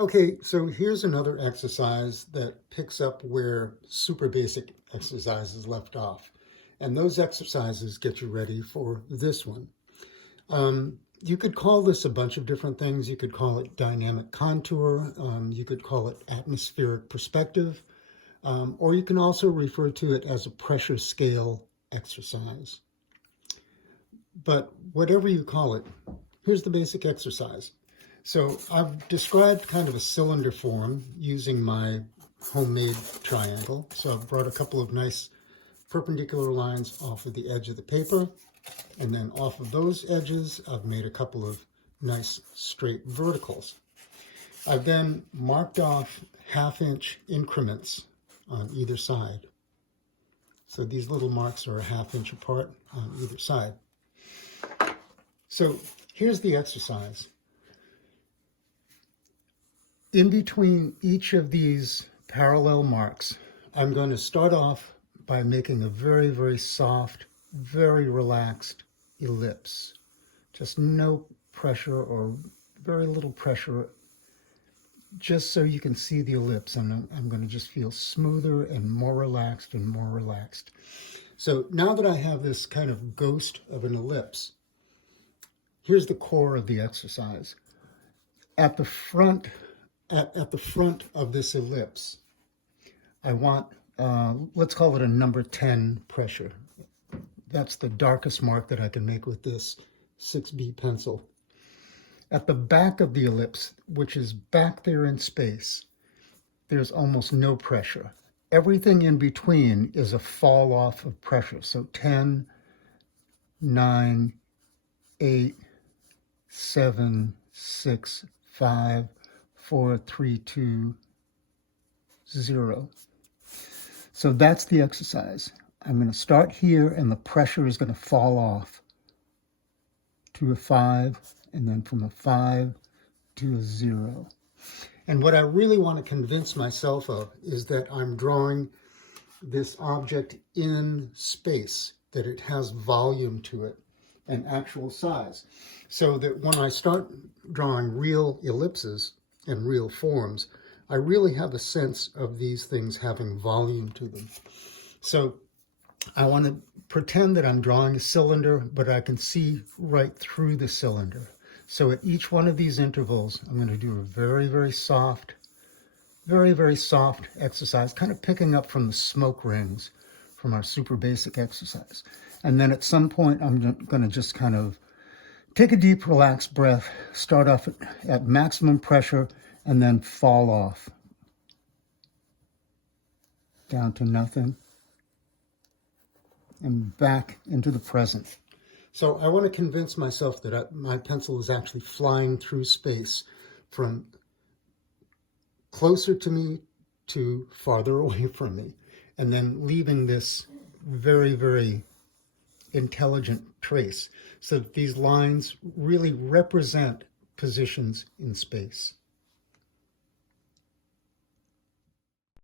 Okay, so here's another exercise that picks up where super basic exercises left off. And those exercises get you ready for this one. You could call this a bunch of different things. You could call it dynamic contour. You could call it atmospheric perspective. Or you can also refer to it as a pressure scale exercise. But whatever you call it, here's the basic exercise. So I've described kind of a cylinder form using my homemade triangle. So I've brought a couple of nice perpendicular lines off of the edge of the paper. And then off of those edges, I've made a couple of nice straight verticals. I've then marked off 1/2 inch increments on either side. So these little marks are a 1/2 inch apart on either side. So here's the exercise. In between each of these parallel marks, I'm going to start off by making a very, very soft, very relaxed ellipse. Just no pressure or very little pressure, just so you can see the ellipse. And I'm going to just feel smoother and more relaxed and more relaxed. So now that I have this kind of ghost of an ellipse, here's the core of the exercise. At the front of this ellipse, I want, let's call it a number 10 pressure. That's the darkest mark that I can make with this 6B pencil. At the back of the ellipse, which is back there in space, there's almost no pressure. Everything in between is a fall off of pressure. So 10, 9, 8, 7, 6, 5, 4, 3, 2, 0. So that's the exercise. I'm going to start here and the pressure is going to fall off to a 5 and then from a 5 to a 0. And what I really want to convince myself of is that I'm drawing this object in space, that it has volume to it and actual size. So that when I start drawing real ellipses and real forms, I really have a sense of these things having volume to them. So I want to pretend that I'm drawing a cylinder, but I can see right through the cylinder. So at each one of these intervals, I'm going to do a very, very soft exercise, kind of picking up from the smoke rings from our super basic exercise. And then at some point, I'm going to just kind of take a deep, relaxed breath, start off at maximum pressure, and then fall off down to nothing and back into the present. So I want to convince myself that my pencil is actually flying through space from closer to me to farther away from me, and then leaving this very, very intelligent trace. So that these lines really represent positions in space.